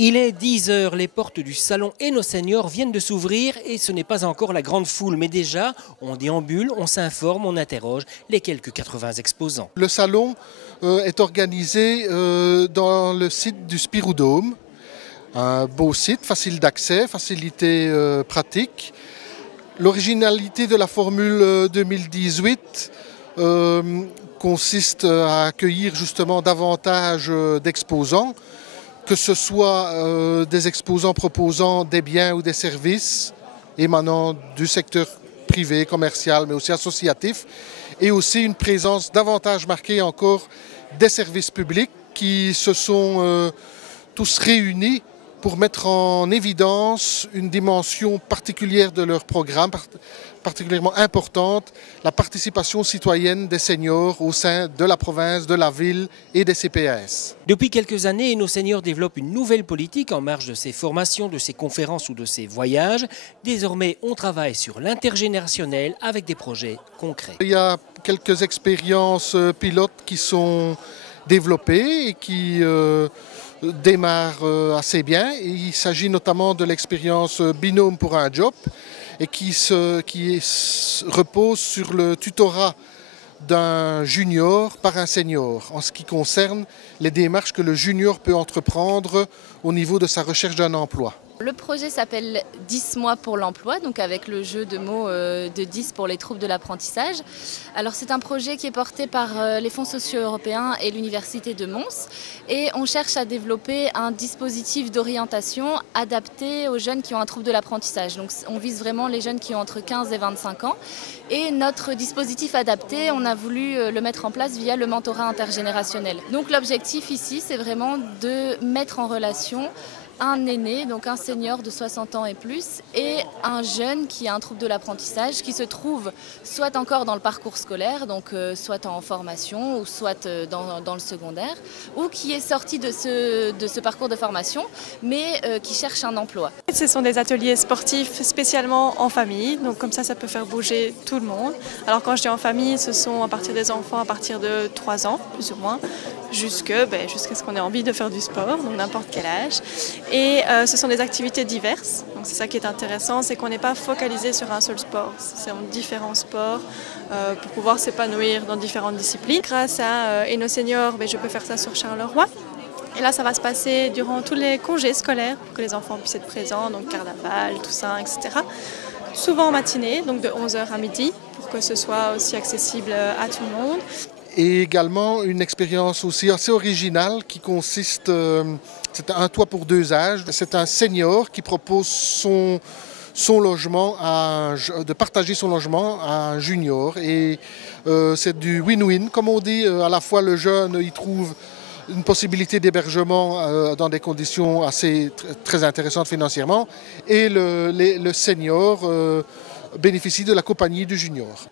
Il est 10 heures, les portes du salon Hainaut Senior viennent de s'ouvrir et ce n'est pas encore la grande foule. Mais déjà, on déambule, on s'informe, on interroge les quelques 80 exposants. Le salon est organisé dans le site du Spiroudome. Un beau site, facile d'accès, facilité pratique. L'originalité de la formule 2018 consiste à accueillir justement davantage d'exposants, que ce soit des exposants proposant des biens ou des services émanant du secteur privé, commercial, mais aussi associatif, et aussi une présence davantage marquée encore des services publics qui se sont tous réunis pour mettre en évidence une dimension particulière de leur programme, particulièrement importante, la participation citoyenne des seniors au sein de la province, de la ville et des CPAS. Depuis quelques années, Hainaut Senior développe une nouvelle politique en marge de ses formations, de ses conférences ou de ses voyages. Désormais, on travaille sur l'intergénérationnel avec des projets concrets. Il y a quelques expériences pilotes qui sont développées et qui démarre assez bien. Il s'agit notamment de l'expérience Binôme pour un job et qui repose sur le tutorat d'un junior par un senior en ce qui concerne les démarches que le junior peut entreprendre au niveau de sa recherche d'un emploi. Le projet s'appelle 10 mois pour l'emploi, donc avec le jeu de mots de 10 pour les troubles de l'apprentissage. Alors c'est un projet qui est porté par les fonds sociaux européens et l'université de Mons et on cherche à développer un dispositif d'orientation adapté aux jeunes qui ont un trouble de l'apprentissage. Donc on vise vraiment les jeunes qui ont entre 15 et 25 ans et notre dispositif adapté, on a voulu le mettre en place via le mentorat intergénérationnel. Donc l'objectif ici, c'est vraiment de mettre en relation un aîné, donc un senior de 60 ans et plus, et un jeune qui a un trouble de l'apprentissage, qui se trouve soit encore dans le parcours scolaire, donc soit en formation, ou soit dans le secondaire, ou qui est sorti de ce parcours de formation, mais qui cherche un emploi. Ce sont des ateliers sportifs spécialement en famille, donc comme ça peut faire bouger tout le monde. Alors quand je dis en famille, ce sont à partir des enfants à partir de 3 ans, plus ou moins, jusqu'à ce qu'on ait envie de faire du sport, donc n'importe quel âge. Et ce sont des activités diverses, donc c'est ça qui est intéressant, c'est qu'on n'est pas focalisé sur un seul sport, c'est différents sports pour pouvoir s'épanouir dans différentes disciplines. Grâce à Hainaut Senior, je peux faire ça sur Charleroi. Et là, ça va se passer durant tous les congés scolaires pour que les enfants puissent être présents, donc carnaval, Toussaint, etc. Souvent en matinée, donc de 11h à midi, pour que ce soit aussi accessible à tout le monde. Et également une expérience aussi assez originale qui consiste, c'est un toit pour 2 âges. C'est un senior qui propose son logement, de partager son logement à un junior. Et c'est du win-win, comme on dit. À la fois le jeune y trouve une possibilité d'hébergement dans des conditions assez très intéressantes financièrement et le senior bénéficie de la compagnie du junior.